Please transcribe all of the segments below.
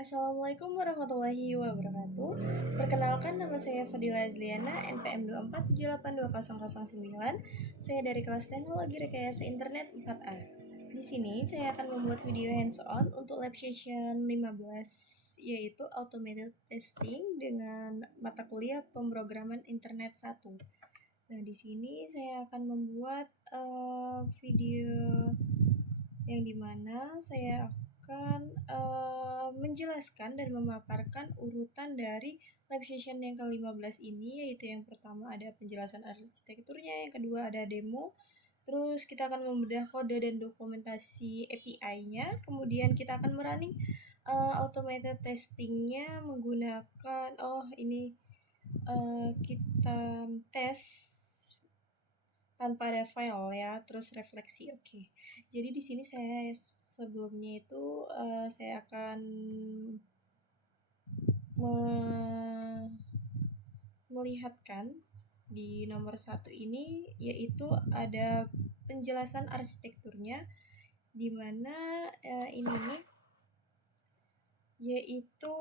Assalamualaikum warahmatullahi wabarakatuh. Perkenalkan, nama saya Fadila Azliana, NPM 247828009. Saya dari kelas Teknologi Rekayasa Internet 4A. Di sini saya akan membuat video hands-on untuk lab session 15, yaitu Automated Testing dengan mata kuliah Pemrograman Internet 1. Nah, di sini saya akan membuat video yang dimana saya akan menjelaskan dan memaparkan urutan dari live session yang ke-15 ini, yaitu yang pertama ada penjelasan arsitekturnya, yang kedua ada demo, terus kita akan membedah kode dan dokumentasi API-nya, kemudian kita akan merunning automated testingnya menggunakan kita tes tanpa ada file ya, terus refleksi. Oke. Jadi di sini saya sebelumnya itu saya akan melihatkan di nomor 1 ini, yaitu ada penjelasan arsitekturnya, di mana ini nih, yaitu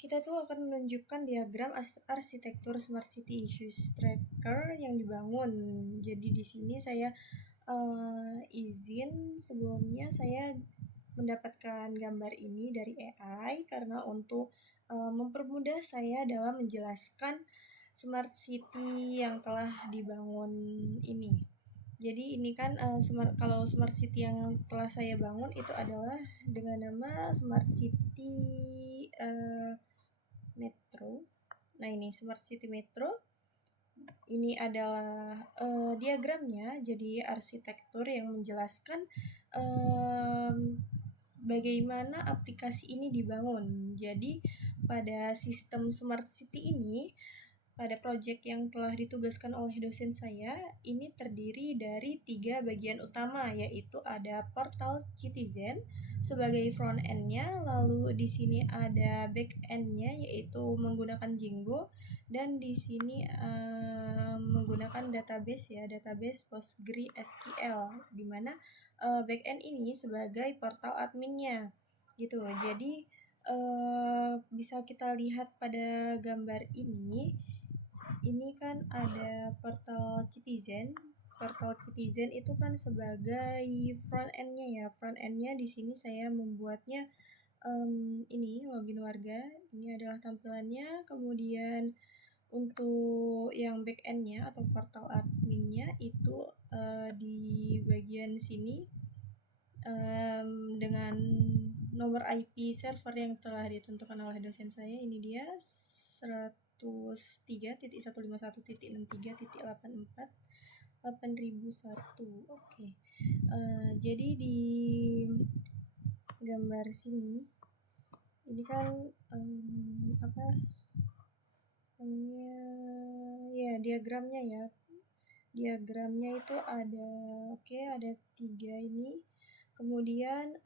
kita tuh akan menunjukkan diagram arsitektur Smart City Issues Tracker yang dibangun. Jadi di sini saya izin sebelumnya saya mendapatkan gambar ini dari AI karena untuk mempermudah saya dalam menjelaskan Smart City yang telah dibangun ini. Jadi ini kan kalau Smart City yang telah saya bangun itu adalah dengan nama Smart City Metro. Nah, ini Smart City Metro. Ini adalah diagramnya, jadi arsitektur yang menjelaskan bagaimana aplikasi ini dibangun. Jadi pada sistem Smart City ini, pada proyek yang telah ditugaskan oleh dosen saya, ini terdiri dari 3 bagian utama, yaitu ada portal Citizen sebagai front end-nya, lalu di sini ada back end-nya yaitu menggunakan Django, dan di sini menggunakan database PostgreSQL, di mana back end ini sebagai portal adminnya gitu. Jadi bisa kita lihat pada gambar ini kan ada portal Citizen. Portal Citizen itu kan sebagai front end-nya ya. Front end-nya di sini saya membuatnya ini login warga. Ini adalah tampilannya. Kemudian untuk yang back end-nya atau portal admin-nya itu di bagian sini dengan nomor IP server yang telah ditentukan oleh dosen saya. Ini dia 103.151.63.84 Oke. Jadi di gambar sini ini kan namanya ya, diagramnya ya. Diagramnya itu ada 3 ini. Kemudian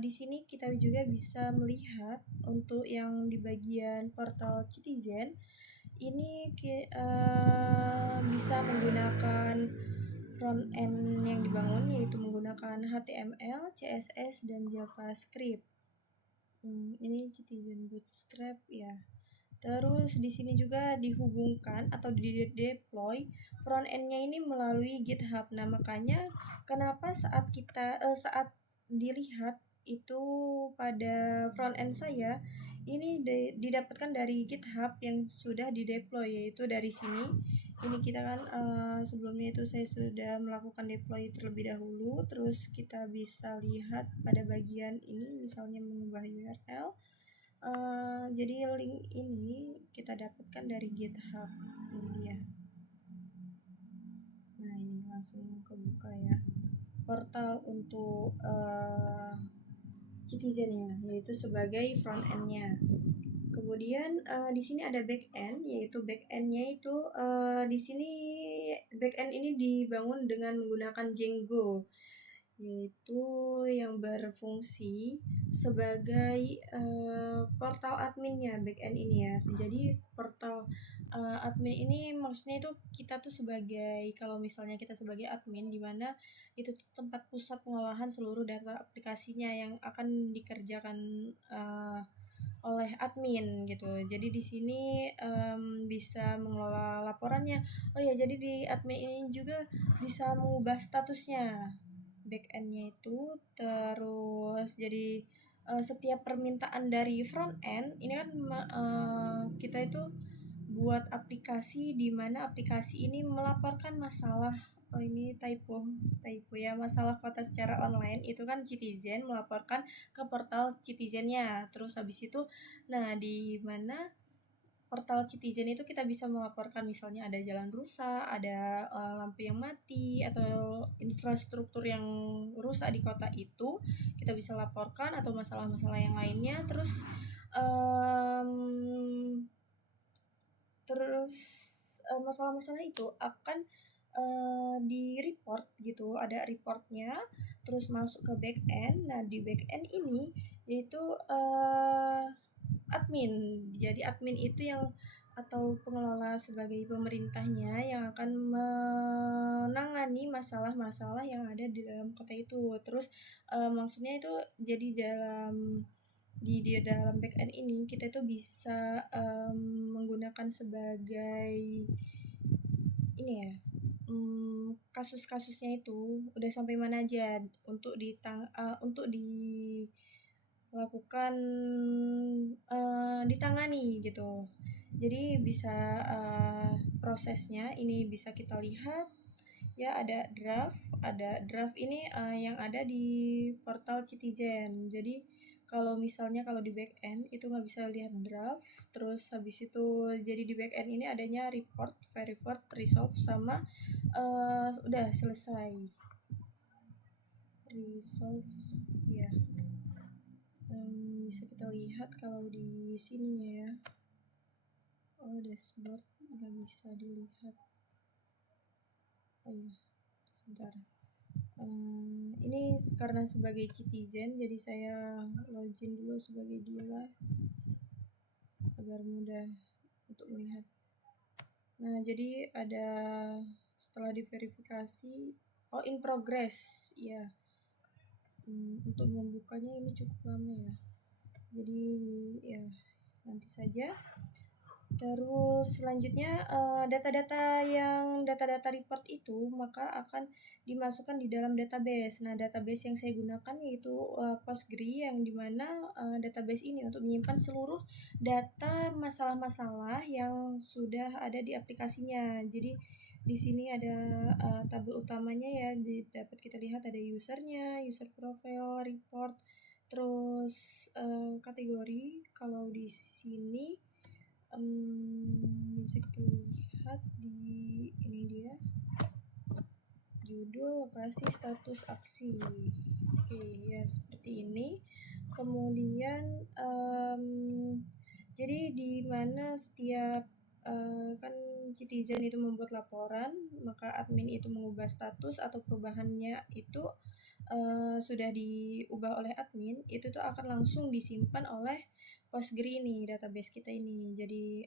di sini kita juga bisa melihat untuk yang di bagian portal Citizen ini bisa menggunakan front end yang dibangun, yaitu menggunakan HTML, CSS, dan JavaScript. Ini Citizen Bootstrap ya. Terus di sini juga dihubungkan atau di-deploy front end-nya ini melalui GitHub. Nah, makanya kenapa saat dilihat itu pada front end saya ini didapatkan dari GitHub yang sudah di-deploy, yaitu dari sini. Ini kita kan sebelumnya itu saya sudah melakukan deploy terlebih dahulu. Terus kita bisa lihat pada bagian ini, misalnya mengubah URL. Jadi link ini kita dapatkan dari GitHub. Ini dia. Nah, ini langsung kebuka ya portal untuk Citizen ya, yaitu sebagai front end-nya. Kemudian di sini ada back end, yaitu back end-nya itu di sini back end ini dibangun dengan menggunakan Django. yaitu yang berfungsi sebagai portal adminnya backend ini ya. Jadi portal admin ini maksudnya itu kita tuh sebagai, kalau misalnya kita sebagai admin, di mana itu tuh tempat pusat pengolahan seluruh data aplikasinya yang akan dikerjakan oleh admin gitu. Jadi di sini bisa mengelola laporannya. Oh ya, jadi di admin ini juga bisa mengubah statusnya backendnya itu. Terus jadi setiap permintaan dari front end ini kan kita itu buat aplikasi di mana aplikasi ini melaporkan masalah, oh ini typo ya, masalah kota secara online itu kan Citizen melaporkan ke portal Citizennya. Terus habis itu, nah di mana portal Citizen itu kita bisa melaporkan misalnya ada jalan rusak, ada lampu yang mati, atau infrastruktur yang rusak di kota itu kita bisa laporkan, atau masalah-masalah yang lainnya. Terus masalah-masalah itu akan di report gitu, ada reportnya, terus masuk ke back end. Nah di back end ini yaitu admin. Jadi admin itu yang, atau pengelola sebagai pemerintahnya, yang akan menangani masalah-masalah yang ada di dalam kota itu. Terus maksudnya itu jadi di dalam backend ini kita itu bisa menggunakan sebagai ini ya, kasus-kasusnya itu udah sampai mana aja untuk dilakukan, ditangani gitu. Jadi bisa prosesnya ini bisa kita lihat ya, ada draft ini yang ada di portal Citizen. Jadi kalau misalnya kalau di back end itu nggak bisa lihat draft. Terus habis itu jadi di back end ini adanya report, verify, resolve, sama udah selesai resolve ya. Bisa kita lihat kalau di sini ya. Oh, dashboard nggak bisa dilihat. Oh iya, sebentar. Ini karena sebagai citizen, jadi saya login dulu sebagai Dila agar mudah untuk melihat. Nah, jadi ada setelah diverifikasi, oh in progress ya. Untuk membukanya ini cukup lama ya. Jadi ya nanti saja. Terus selanjutnya data-data report itu maka akan dimasukkan di dalam database. Nah, database yang saya gunakan yaitu Postgre, yang dimana database ini untuk menyimpan seluruh data masalah-masalah yang sudah ada di aplikasinya. Jadi di sini ada tabel utamanya ya, dapat kita lihat ada usernya, user profile, report, terus kategori. Kalau di sini bisa kita lihat di ini dia, judul, lokasi, status, aksi. Oke ya, seperti ini. Kemudian jadi di mana setiap kan Citizen itu membuat laporan, maka admin itu mengubah status atau perubahannya itu sudah diubah oleh admin, itu tuh akan langsung disimpan oleh Postgre ini, database kita ini. Jadi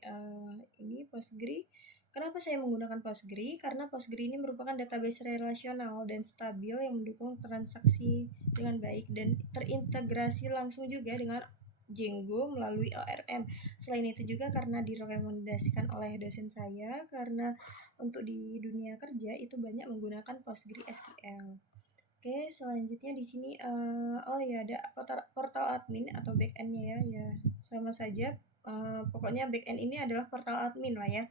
ini Postgre. Kenapa saya menggunakan Postgre? Karena Postgre ini merupakan database relasional dan stabil yang mendukung transaksi dengan baik dan terintegrasi langsung juga dengan Django melalui ORM. Selain itu juga karena direkomendasikan oleh dosen saya, karena untuk di dunia kerja itu banyak menggunakan PostgreSQL. Oke, selanjutnya di sini oh ya, ada portal admin atau backend-nya ya sama saja. Pokoknya backend ini adalah portal admin lah ya,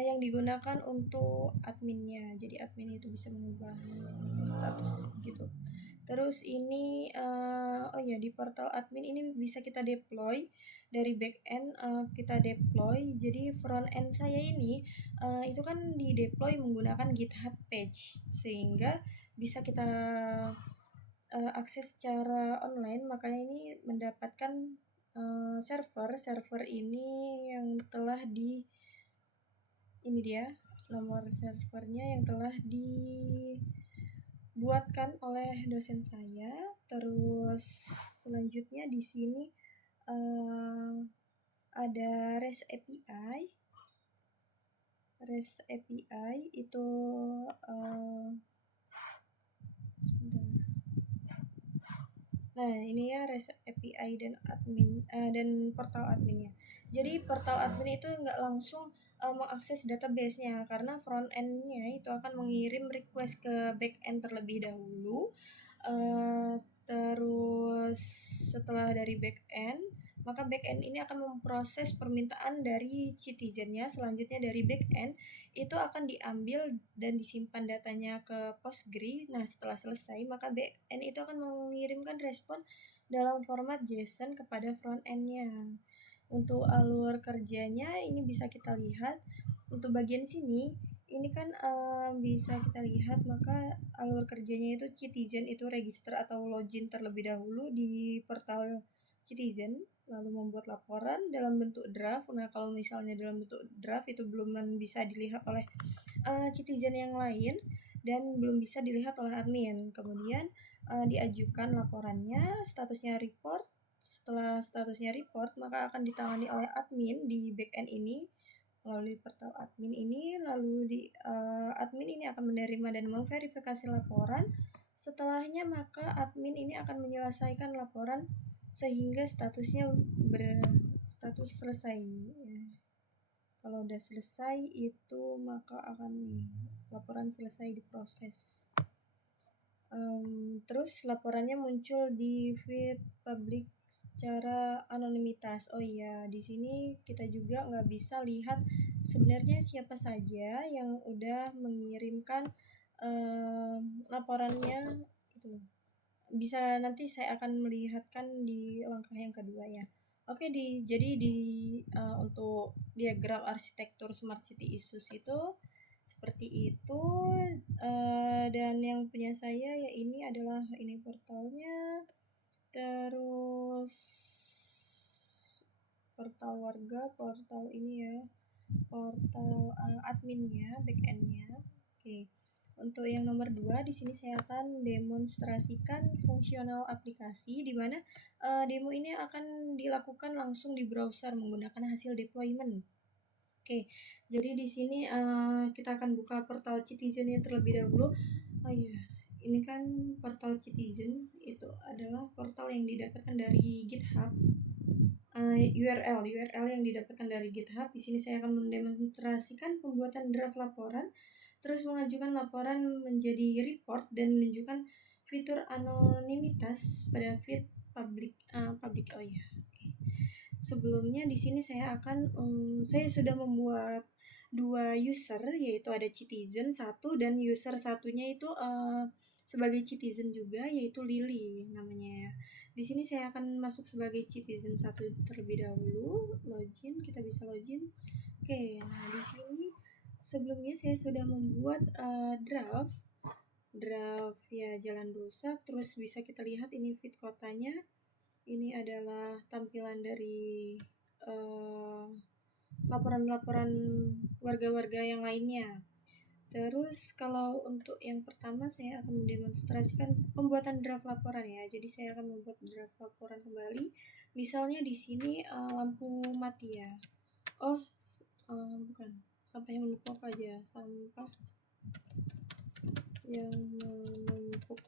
yang digunakan untuk adminnya. Jadi admin itu bisa mengubah status gitu. Terus ini oh ya, di portal admin ini bisa kita deploy dari backend, kita deploy. Jadi front end saya ini itu kan di deploy menggunakan GitHub page, sehingga bisa kita akses secara online. Makanya ini mendapatkan server ini yang telah ini dia nomor servernya yang telah dibuatkan oleh dosen saya. Terus selanjutnya di sini ada REST API. REST API itu sebentar. Nah, ini ya REST API dan admin dan portal adminnya. Jadi portal admin itu nggak langsung mengakses database-nya karena front end-nya itu akan mengirim request ke back end terlebih dahulu. Terus setelah dari back end, maka back end ini akan memproses permintaan dari citizen-nya. Selanjutnya dari back end itu akan diambil dan disimpan datanya ke Postgre. Nah, setelah selesai, maka back end itu akan mengirimkan respon dalam format JSON kepada front end-nya. Untuk alur kerjanya ini bisa kita lihat. Untuk bagian sini, ini kan bisa kita lihat, maka alur kerjanya itu citizen itu register atau login terlebih dahulu di portal citizen, lalu membuat laporan dalam bentuk draft. Nah, kalau misalnya dalam bentuk draft itu belum bisa dilihat oleh citizen yang lain dan belum bisa dilihat oleh admin. Kemudian diajukan laporannya, statusnya report. Setelah statusnya report, maka akan ditangani oleh admin di backend ini melalui portal admin ini. Lalu admin ini akan menerima dan memverifikasi laporan. Setelahnya maka admin ini akan menyelesaikan laporan sehingga statusnya berstatus selesai. Kalau udah selesai itu maka akan laporan selesai diproses. Terus laporannya muncul di feed publik secara anonimitas. Oh iya, di sini kita juga nggak bisa lihat sebenarnya siapa saja yang udah mengirimkan laporannya itu. Bisa nanti saya akan melihatkan di langkah yang kedua ya. Oke, jadi untuk diagram arsitektur Smart City Issues itu seperti itu. Dan yang punya saya ya ini adalah ini portalnya, terus portal warga, portal ini ya, portal adminnya, backendnya. Oke. Untuk yang nomor 2 di sini saya akan demonstrasikan fungsional aplikasi di mana demo ini akan dilakukan langsung di browser menggunakan hasil deployment. Oke, jadi di sini kita akan buka portal Citizen-nya terlebih dahulu. Oh iya, ini kan portal Citizen itu adalah portal yang didapatkan dari GitHub. URL yang didapatkan dari GitHub. Di sini saya akan mendemonstrasikan pembuatan draft laporan, terus mengajukan laporan menjadi report dan menunjukkan fitur anonimitas pada feed public. Oh iya. Oke. Sebelumnya di sini saya akan saya sudah membuat 2 user, yaitu ada citizen 1 dan user satunya itu sebagai citizen juga, yaitu Lily namanya ya. Di sini saya akan masuk sebagai citizen 1 terlebih dahulu. Login, kita bisa login. Oke, nah di sini sebelumnya saya sudah membuat draft ya jalan rusak. Terus bisa kita lihat ini feed kotanya. Ini adalah tampilan dari laporan-laporan warga-warga yang lainnya. Terus kalau untuk yang pertama saya akan mendemonstrasikan pembuatan draft laporan ya. Jadi saya akan membuat draft laporan kembali. Misalnya di sini lampu mati ya. Oh, bukan. Sampah yang menumpuk aja. Sampah yang menumpuk.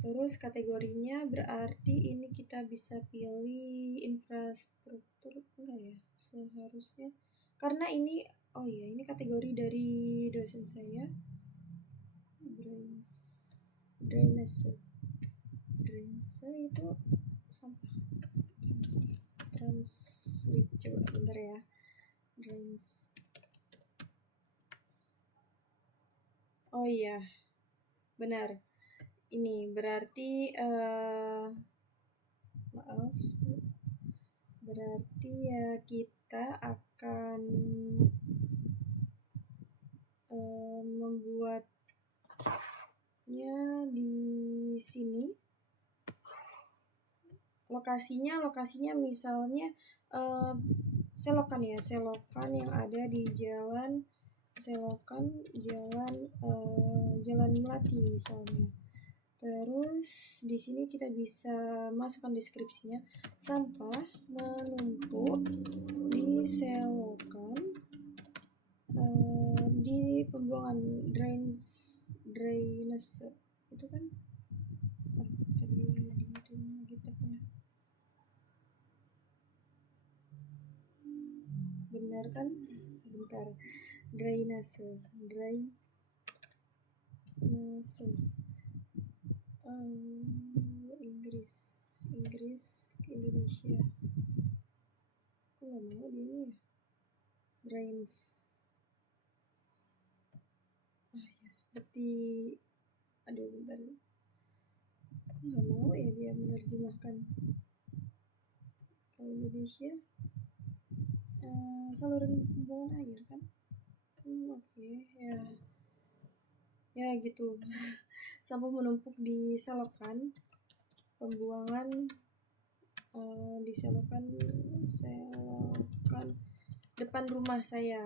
Terus kategorinya berarti ini kita bisa pilih infrastruktur enggak ya? Seharusnya karena ini oh iya ini kategori dari dosen saya. Drainase itu sampah. Translate coba bentar ya. Oh iya. Benar. Ini berarti maaf. Berarti ya kita akan membuatnya di sini. Lokasinya misalnya selokan yang ada di jalan selokan Jalan Melati misalnya. Terus di sini kita bisa masukkan deskripsinya. Sampah menumpuk di selokan di pembuangan drainase itu kan. Tadi lagi tabnya. Benar kan? Bentar. Drainase Inggris ke Indonesia. Aku nggak mau dia ini ya. Drains. Ya seperti, aduh bentar. Aku nggak mau ya dia menerjemahkan. Kalau Indonesia saluran pembuangan air kan. Oke. Ya gitu. Sampah menumpuk di selokan pembuangan di selokan depan rumah saya.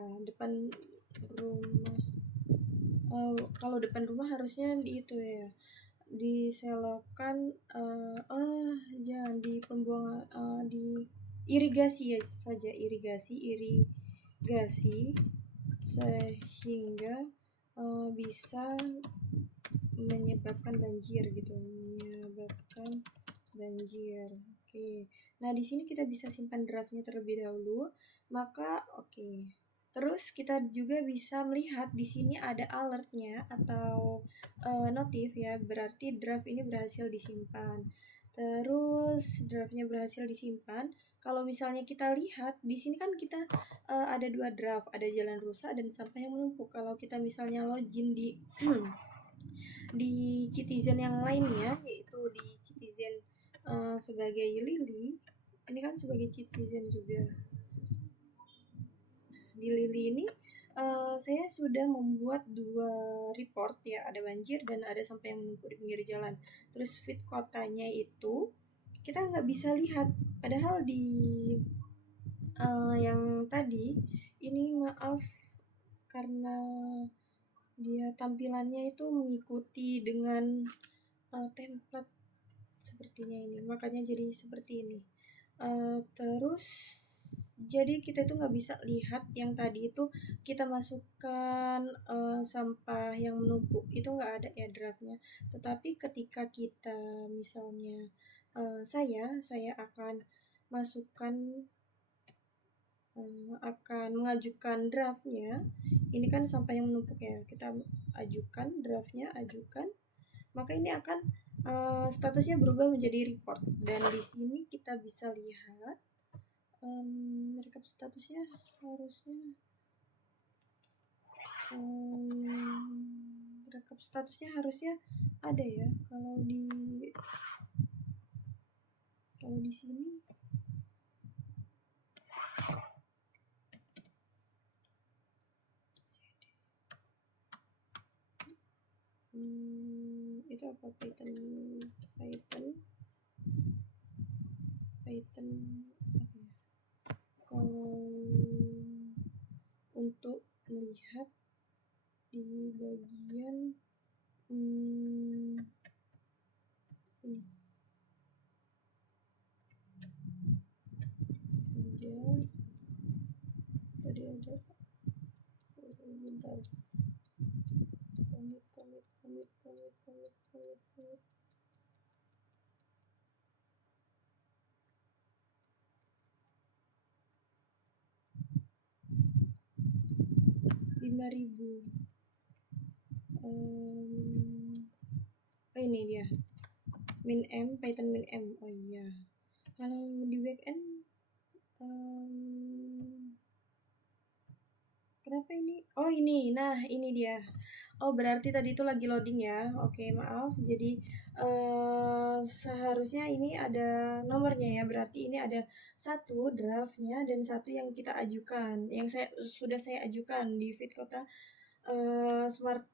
Kalau depan rumah harusnya di itu ya, di selokan jangan di pembuangan di irigasi ya saja, irigasi sehingga bisa menyebabkan banjir gitu, Oke. Nah, di sini kita bisa simpan draftnya terlebih dahulu. Maka oke. Terus kita juga bisa melihat di sini ada alertnya atau notif ya, berarti draft ini berhasil disimpan. Terus draftnya berhasil disimpan. Kalau misalnya kita lihat di sini kan kita ada 2 draft, ada jalan rusak dan sampah yang menumpuk. Kalau kita misalnya login di di Citizen yang lainnya, yaitu di Citizen sebagai Lily, ini kan sebagai Citizen juga. Di Lily ini saya sudah membuat 2 report ya, ada banjir dan ada sampah yang menumpuk di pinggir jalan. Terus feed kotanya itu kita nggak bisa lihat, padahal di yang tadi ini maaf karena dia tampilannya itu mengikuti dengan template sepertinya ini, makanya jadi seperti ini. Terus jadi kita tuh nggak bisa lihat yang tadi itu kita masukkan sampah yang menumpuk itu nggak ada ya draftnya. Tetapi ketika kita misalnya saya akan masukkan akan mengajukan draftnya. Ini kan sampah yang menumpuk ya, kita ajukan draftnya, maka ini akan statusnya berubah menjadi report. Dan di sini kita bisa lihat rekap statusnya harusnya ada ya. Kalau di sini itu apa, Python apa ya? Kalau untuk lihat di bagian ini aja tadi ada bentar, commit 5.000. Ini dia Python min m. Oh iya, kalau di backend kenapa ini? Oh ini, nah ini dia. Oh berarti tadi itu lagi loading ya. Oke maaf. Jadi seharusnya ini ada nomornya ya. Berarti ini ada 1 draftnya dan 1 yang kita ajukan. Yang sudah saya ajukan di feed kota smart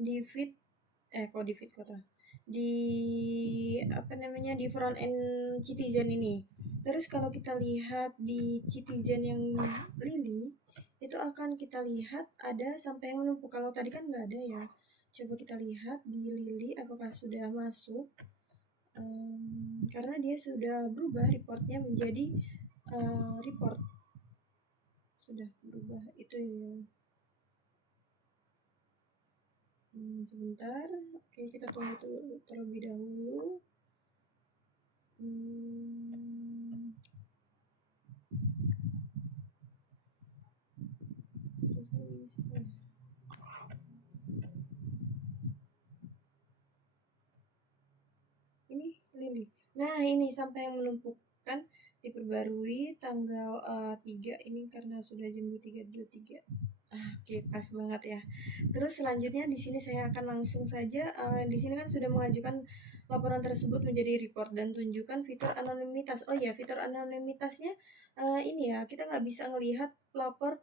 di feed kok di feed kota. Di di front end Citizen ini. Terus kalau kita lihat di Citizen yang Lily itu akan kita lihat ada sampah yang menumpuk. Kalau tadi kan nggak ada ya. Coba kita lihat di Lily apakah sudah masuk. Karena dia sudah berubah reportnya menjadi report. Sudah berubah itu ya. Sebentar. Oke, kita tunggu terlebih dahulu. Terus bisa. Ini Lily. Nah, ini sampai yang menumpuk kan diperbarui tanggal 3 ini karena sudah jam 23.23. Oke, pas banget ya. Terus selanjutnya di sini saya akan langsung saja di sini kan sudah mengajukan laporan tersebut menjadi report dan tunjukkan fitur anonimitas. Oh ya, fitur anonimitasnya ini ya, kita nggak bisa ngelihat pelapor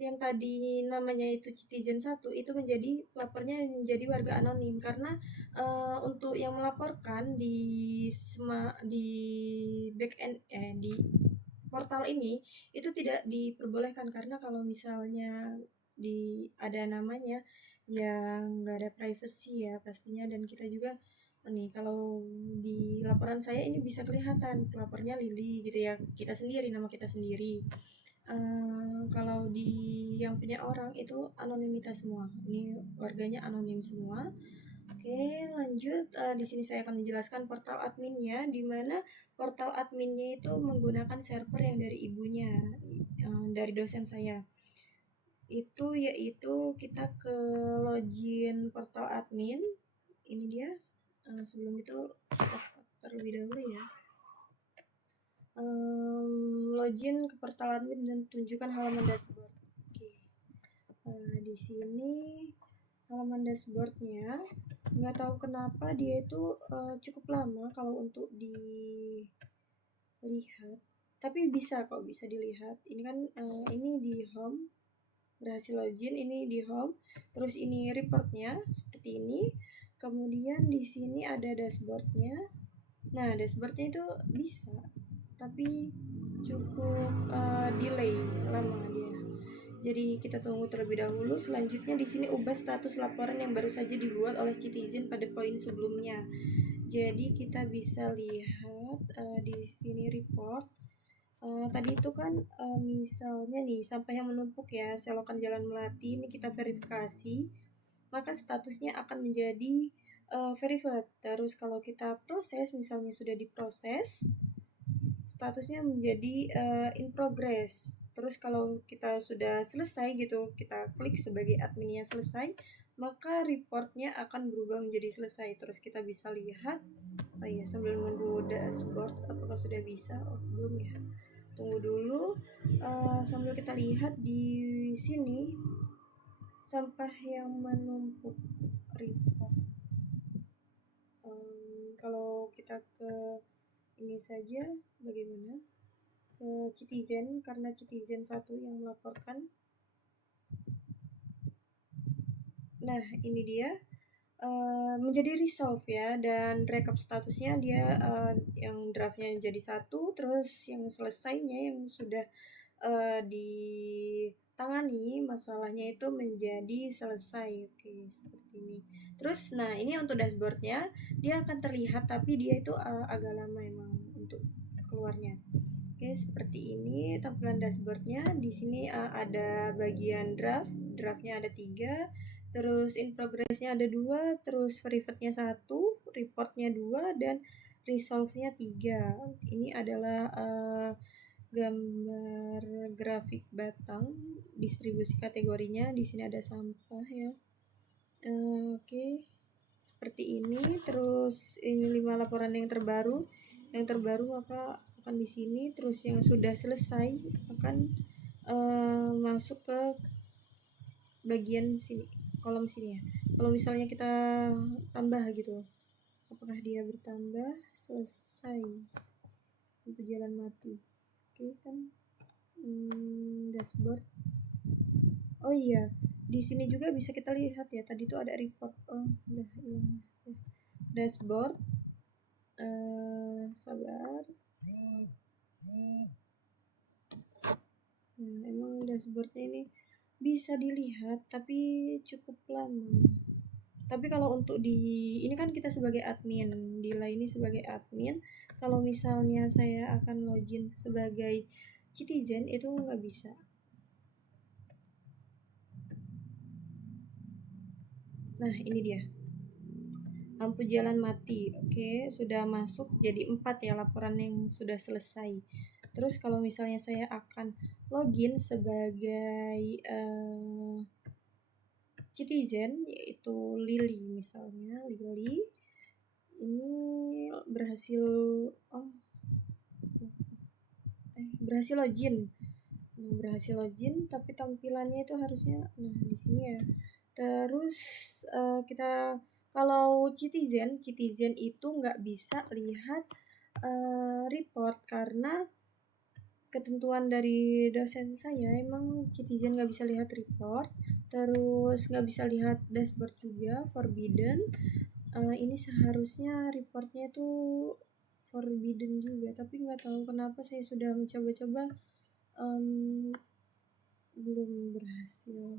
yang tadi namanya itu Citizen 1 itu menjadi pelapornya menjadi warga anonim karena untuk yang melaporkan di back end di portal ini itu tidak diperbolehkan karena kalau misalnya ada namanya yang nggak ada privacy ya pastinya, dan kita juga nih kalau di laporan saya ini bisa kelihatan pelapornya Lily gitu ya, kita sendiri, nama kita sendiri. Kalau di yang punya orang itu anonimitas semua, ini warganya anonim semua. Oke, lanjut. Di sini saya akan menjelaskan portal adminnya, di mana portal adminnya itu menggunakan server yang dari ibunya, dari dosen saya. Itu yaitu kita ke login portal admin. Ini dia. Sebelum itu terlebih dahulu ya. Login ke portal admin dan tunjukkan halaman dashboard. Oke. Di sini halaman dashboardnya, nggak tahu kenapa dia itu cukup lama kalau untuk dilihat, tapi bisa kok, bisa dilihat. Ini kan ini di home, berhasil login, ini di home, terus ini reportnya seperti ini, kemudian di sini ada dashboardnya. Nah, dashboardnya itu bisa, tapi cukup delay, lama dia. Jadi kita tunggu terlebih dahulu. Selanjutnya di sini ubah status laporan yang baru saja dibuat oleh Citizen pada poin sebelumnya. Jadi kita bisa lihat di sini report. Tadi itu kan misalnya nih sampah yang menumpuk ya, selokan Jalan Melati, ini kita verifikasi, maka statusnya akan menjadi verified. Terus kalau kita proses, misalnya sudah diproses, statusnya menjadi in progress. Terus kalau kita sudah selesai gitu, kita klik sebagai adminnya selesai, maka reportnya akan berubah menjadi selesai. Terus kita bisa lihat, oh iya, sambil menunggu dashboard apakah sudah bisa. Oh belum ya, tunggu dulu. Sambil kita lihat di sini sampah yang menumpuk report. Kalau kita ke ini saja, bagaimana ke Citizen, karena Citizen 1 yang melaporkan. Nah, ini dia menjadi resolve ya, dan rekap statusnya dia yang draftnya jadi 1, terus yang selesainya yang sudah ditangani masalahnya itu menjadi selesai. Oke, seperti ini. Terus nah ini untuk dashboardnya, dia akan terlihat tapi dia itu agak lama emang untuk keluarnya. Oke, seperti ini tampilan dashboardnya. Di sini ada bagian draftnya ada 3, terus in progressnya ada 2, terus verifiednya 1, reportnya 2, dan resolve-nya 3. Ini adalah gambar grafik batang, distribusi kategorinya. Di sini ada sampah ya. Oke, seperti ini. Terus ini 5 laporan yang terbaru. Yang terbaru maka akan di sini, terus yang sudah selesai akan masuk ke bagian sini, kolom sini ya. Kalau misalnya kita tambah gitu, apakah dia bertambah? Selesai, itu jalan mati. Oke kan, dashboard. Oh iya, di sini juga bisa kita lihat ya, tadi tuh ada report. Oh udah hilang. Dashboard, sabar. Emang dashboardnya ini bisa dilihat tapi cukup lama. Tapi kalau untuk ini kan kita sebagai admin, Dila ini sebagai admin, kalau misalnya saya akan login sebagai citizen itu nggak bisa. Nah, ini dia. Lampu jalan mati. Oke, sudah masuk jadi 4 ya laporan yang sudah selesai. Terus kalau misalnya saya akan login sebagai citizen, yaitu Lily misalnya, Lily ini berhasil berhasil login. Nah, berhasil login tapi tampilannya itu harusnya di sini ya. Terus kita kalau citizen itu nggak bisa lihat report karena ketentuan dari dosen saya emang citizen nggak bisa lihat report, terus nggak bisa lihat dashboard juga, forbidden. Ini seharusnya reportnya itu forbidden juga, tapi nggak tahu kenapa saya sudah mencoba-coba belum berhasil,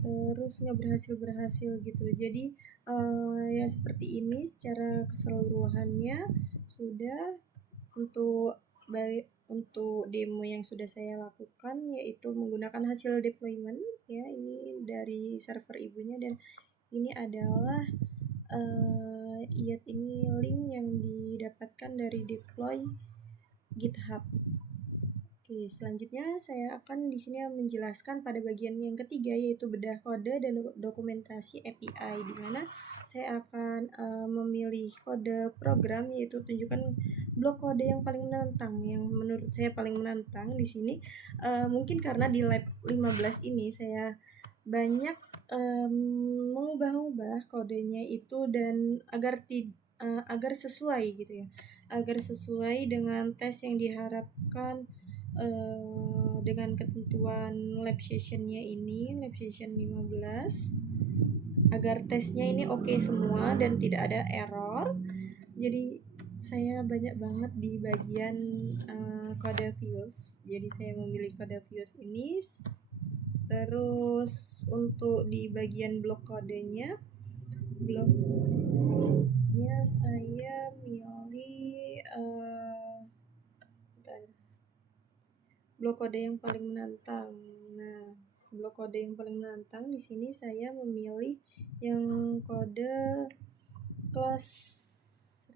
terus nggak berhasil gitu. Jadi ya seperti ini secara keseluruhannya sudah untuk demo yang sudah saya lakukan, yaitu menggunakan hasil deployment ya, ini dari server ibunya, dan ini adalah ini link yang didapatkan dari deploy GitHub. Oke, selanjutnya saya akan di sini menjelaskan pada bagian yang ketiga, yaitu bedah kode dan dokumentasi API, di mana saya akan memilih kode program, yaitu tunjukkan blok kode yang paling menantang, yang menurut saya paling menantang di sini. Mungkin karena di lab 15 ini saya banyak mengubah-ubah kodenya itu dan agar sesuai gitu ya, agar sesuai dengan tes yang diharapkan dengan ketentuan lab sessionnya ini, lab session 15, agar tesnya ini oke semua dan tidak ada error. Jadi saya banyak banget di bagian kode views, jadi saya memilih kode views ini. Terus untuk di bagian blok kodenya saya milih blok kode yang paling menantang. Nah, blok kode yang paling menantang di sini saya memilih yang kode class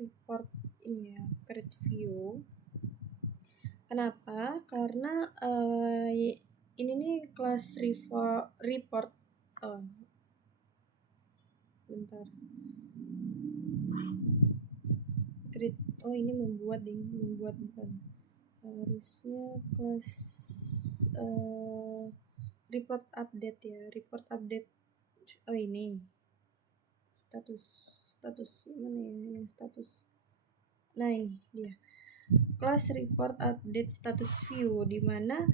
report ini ya, create view. Kenapa? Karena ini nih class report. Bentar. Create. Ini membuat bukan. Harusnya kelas report update ya, report update. Ini status mana ya yang status. Nah, ini dia kelas report update status view, di mana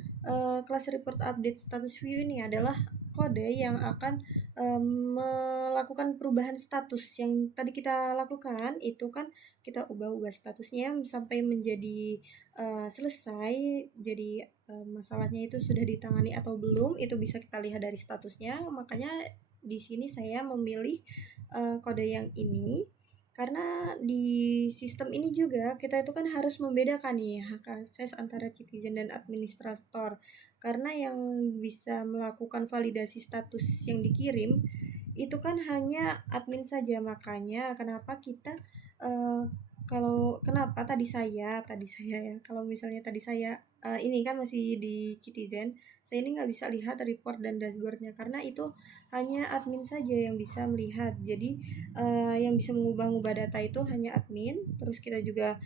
kelas report update status view ini adalah kode yang akan melakukan perubahan status yang tadi kita lakukan. Itu kan kita ubah-ubah statusnya sampai menjadi selesai. Jadi masalahnya itu sudah ditangani atau belum, itu bisa kita lihat dari statusnya. Makanya di sini saya memilih kode yang ini, karena di sistem ini juga kita itu kan harus membedakan nih hak akses antara citizen dan administrator, karena yang bisa melakukan validasi status yang dikirim itu kan hanya admin saja. Makanya kenapa kita kenapa tadi saya ya, kalau misalnya tadi saya ini kan masih di citizen, saya ini nggak bisa lihat report dan dashboardnya karena itu hanya admin saja yang bisa melihat. Jadi yang bisa mengubah-ubah data itu hanya admin. Terus kita juga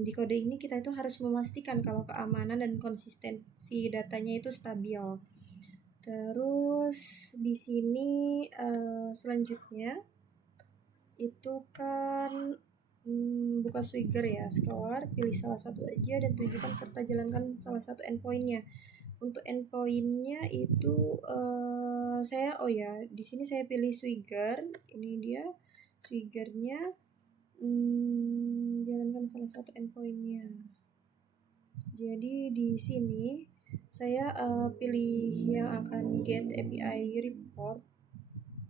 di kode ini kita itu harus memastikan kalau keamanan dan konsistensi datanya itu stabil. Terus di sini selanjutnya itu kan buka Swigger ya, Scholar, pilih salah satu aja dan tunjukkan serta jalankan salah satu endpointnya. Untuk endpointnya itu saya di sini saya pilih Swigger. Ini dia Swiggernya, jalankan salah satu endpointnya. Jadi di sini saya pilih yang akan get API report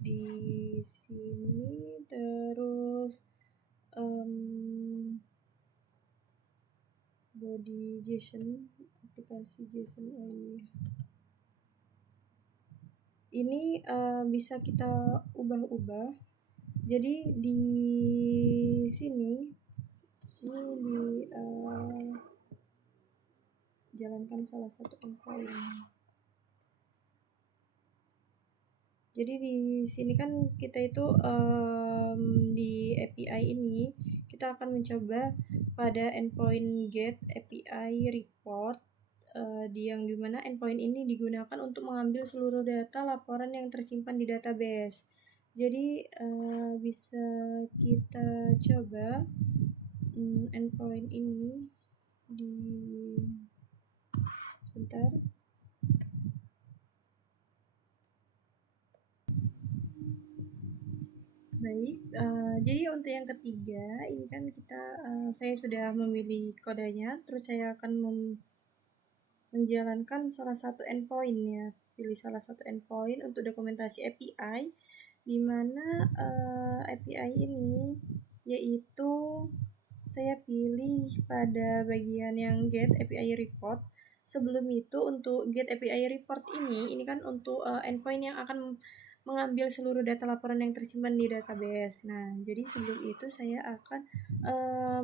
di sini, terus body JSON, aplikasi JSON ini bisa kita ubah-ubah. Jadi di sini ini jalankan salah satu endpoint. Jadi di sini kan kita itu di API ini kita akan mencoba pada endpoint get API report yang dimana endpoint ini digunakan untuk mengambil seluruh data laporan yang tersimpan di database. Jadi bisa kita coba endpoint ini di sebentar. Baik, jadi untuk yang ketiga ini kan saya sudah memilih kodenya, terus saya akan menjalankan salah satu endpoint ya. Pilih salah satu endpoint untuk dokumentasi API, di mana API ini yaitu saya pilih pada bagian yang get API report. Sebelum itu untuk get API report ini kan untuk endpoint yang akan mengambil seluruh data laporan yang tersimpan di database. Nah, jadi sebelum itu saya akan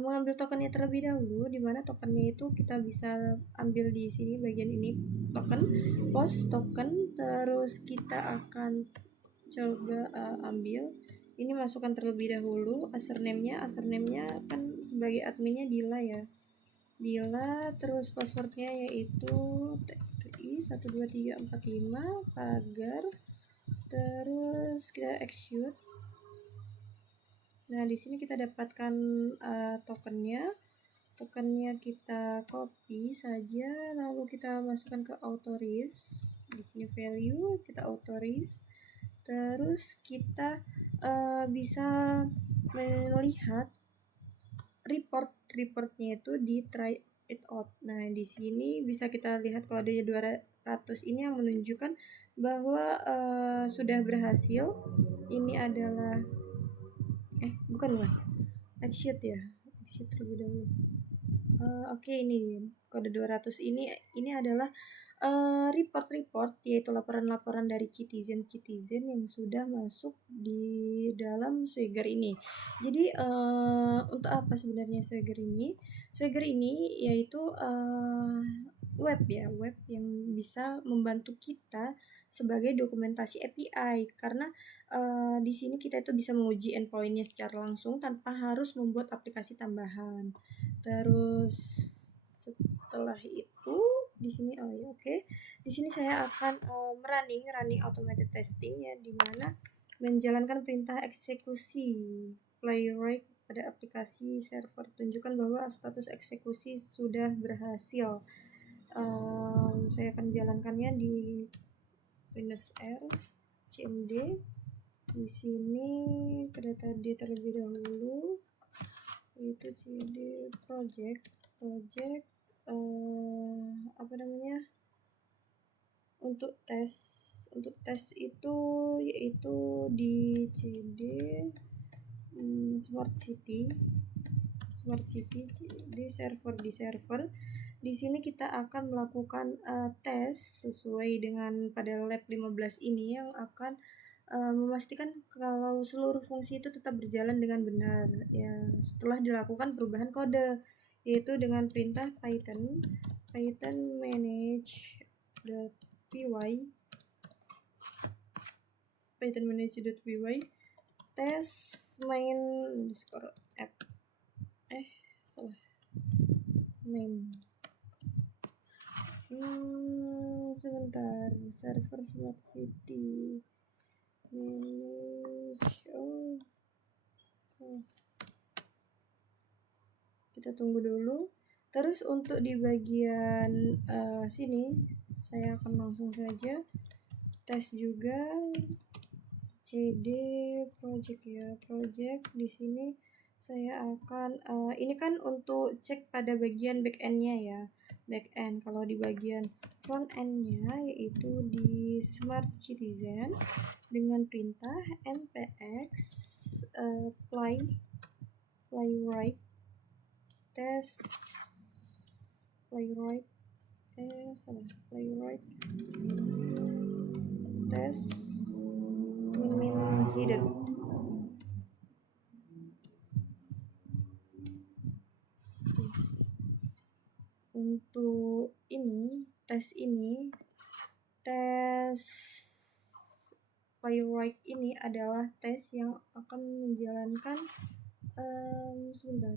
mengambil tokennya terlebih dahulu, di mana tokennya itu kita bisa ambil di sini bagian ini token, post token, terus kita akan coba ambil. Ini masukkan terlebih dahulu username-nya kan sebagai adminnya Dila ya. Dila, terus passwordnya yaitu TRI12345 pagar, terus kita execute. Nah, di sini kita dapatkan tokennya kita copy saja, lalu kita masukkan ke authorize. Di sini value kita authorize, terus kita bisa melihat reportnya itu di try it out. Nah, di sini bisa kita lihat kodenya 200 ini yang menunjukkan bahwa sudah berhasil. Ini adalah bukan execute ya, execute terlebih dahulu. Oke, ini kode 200 ini adalah report yaitu laporan-laporan dari citizen yang sudah masuk di dalam Swagger ini. Jadi untuk apa sebenarnya Swagger ini? Swagger ini yaitu web yang bisa membantu kita sebagai dokumentasi API, karena di sini kita itu bisa menguji endpoint-nya secara langsung tanpa harus membuat aplikasi tambahan. Terus setelah itu di sini di sini saya akan running automated testing ya, dimana menjalankan perintah eksekusi playwright pada aplikasi server, tunjukkan bahwa status eksekusi sudah berhasil. Saya akan jalankannya di Windows R cmd. Di sini pada tadi terlebih dahulu itu cd project untuk tes itu yaitu di cd smart city di server. Di sini kita akan melakukan tes sesuai dengan pada lab 15 ini yang akan memastikan kalau seluruh fungsi itu tetap berjalan dengan benar ya, setelah dilakukan perubahan kode, yaitu dengan perintah python manage.py test main app main sebentar, server smart city manage. Kita tunggu dulu. Terus untuk di bagian sini saya akan langsung saja tes juga cd project. Di sini saya akan ini kan untuk cek pada bagian backend-nya ya, back end. Kalau di bagian front end-nya yaitu di Smart Citizen dengan perintah npx playwright test min hidden. Untuk tes playwright ini adalah tes yang akan menjalankan sebentar.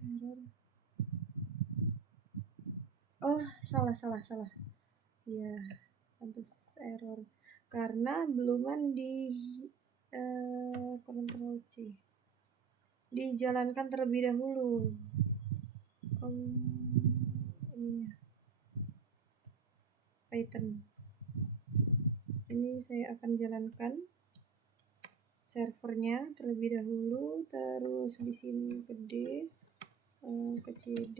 Error. Oh, salah. Ya, pantas error. Karena beluman di Ctrl C. Dijalankan terlebih dahulu. Ininya. Python. Ini saya akan jalankan servernya terlebih dahulu, terus di sini ke D, ke CD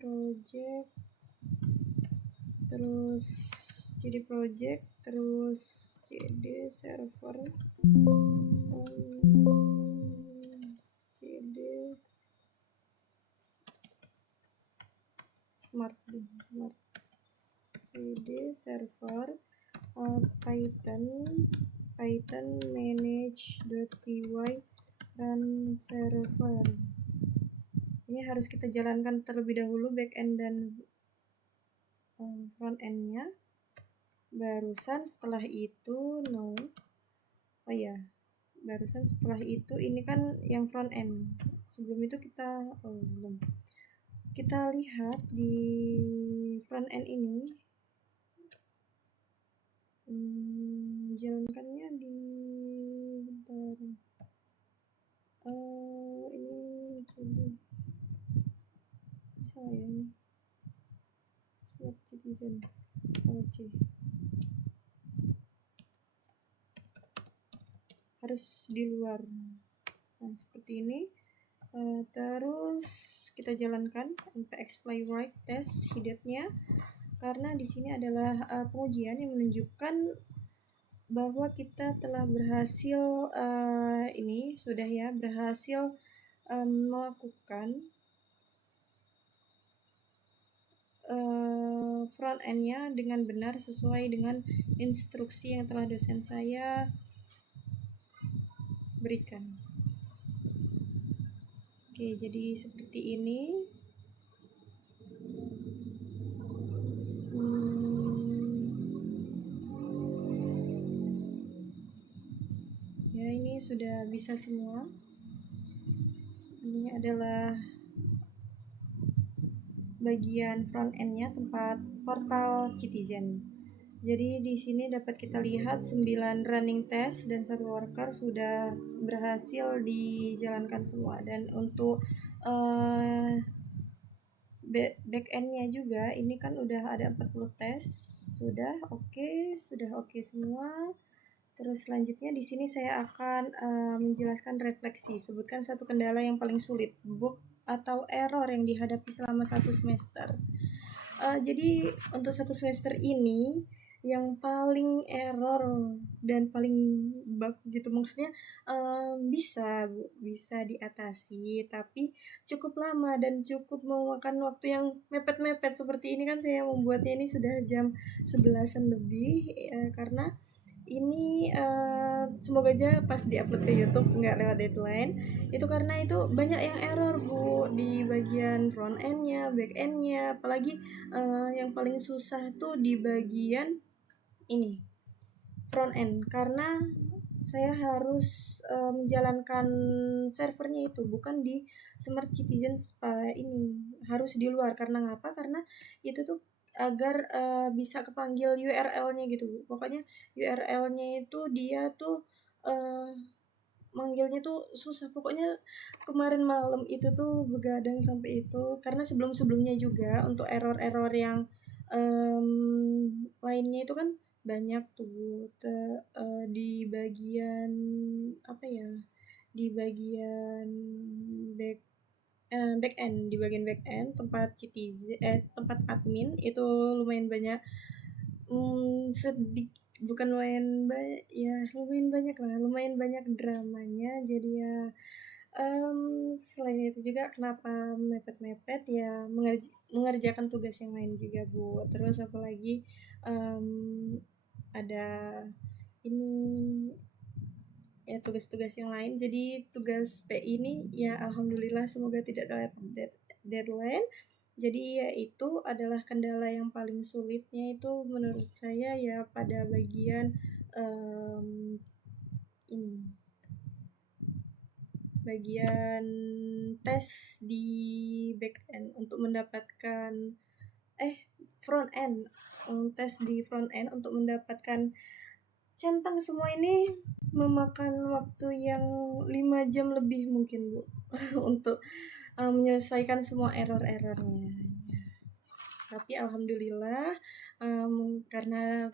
project, terus CD project, terus CD server, CD smart CD server, python manage.py run server. Ini harus kita jalankan terlebih dahulu backend dan front end-nya. Barusan setelah itu ini kan yang front end. Sebelum itu kita lihat di front end ini jalankannya di ini bisa ya ini Smart Citizen harus di luar. Nah, seperti ini. Terus kita jalankan npx playwright test hidden-nya, karena di sini adalah pengujian yang menunjukkan bahwa kita telah berhasil melakukan front end-nya dengan benar sesuai dengan instruksi yang telah dosen saya berikan. Oke, jadi seperti ini. Ya, ini sudah bisa semua. Ini adalah bagian front end-nya, tempat portal Citizen. Jadi di sini dapat kita lihat 9 running test dan 1 worker sudah berhasil dijalankan semua. Dan untuk back end-nya juga ini kan udah ada 40 tes. Sudah oke semua. Terus selanjutnya di sini saya akan menjelaskan refleksi. Sebutkan satu kendala yang paling sulit, bug atau error yang dihadapi selama 1 semester. Jadi untuk 1 semester ini yang paling error dan paling bug gitu, maksudnya bisa diatasi, tapi cukup lama dan cukup memakan waktu yang mepet-mepet. Seperti ini kan saya membuatnya ini sudah jam 11-an lebih, karena ini semoga aja pas diupload ke YouTube nggak lewat deadline. Itu karena itu banyak yang error Bu di bagian front end-nya, back end-nya, apalagi yang paling susah tuh di bagian ini front end, karena saya harus menjalankan servernya itu bukan di Smart Citizen ini, harus di luar. Karena ngapa? Karena itu tuh agar bisa kepanggil URL-nya gitu. Pokoknya URL-nya itu dia tuh manggilnya tuh susah. Pokoknya kemarin malam itu tuh begadang sampai itu, karena sebelum-sebelumnya juga untuk error-error yang lainnya itu kan banyak tuh di bagian di bagian back back end, di bagian back end tempat tempat admin itu lumayan banyak, bukan lumayan banyak lah, lumayan banyak dramanya. Jadi ya, selain itu juga kenapa mepet-mepet ya, mengerjakan tugas yang lain juga Bu. Terus apalagi ada ini ya, tugas-tugas yang lain. Jadi tugas PI ini ya alhamdulillah semoga tidak ada deadline. Jadi ya itu adalah kendala yang paling sulitnya itu menurut saya ya pada bagian ini bagian tes di back end untuk mendapatkan front end, tes di front end untuk mendapatkan centang semua ini memakan waktu yang 5 jam lebih mungkin Bu untuk menyelesaikan semua error-errornya. Tapi alhamdulillah karena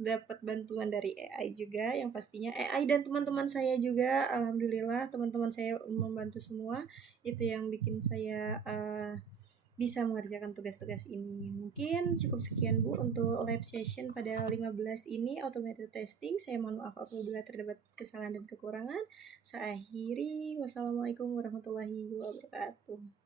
dapat bantuan dari AI juga, yang pastinya AI dan teman-teman saya juga, alhamdulillah teman-teman saya membantu semua. Itu yang bikin saya bisa mengerjakan tugas-tugas ini. Mungkin cukup sekian Bu untuk live session pada 15 ini automated testing. Saya mohon maaf apabila terdapat kesalahan dan kekurangan. Saya akhiri. Wassalamualaikum warahmatullahi wabarakatuh.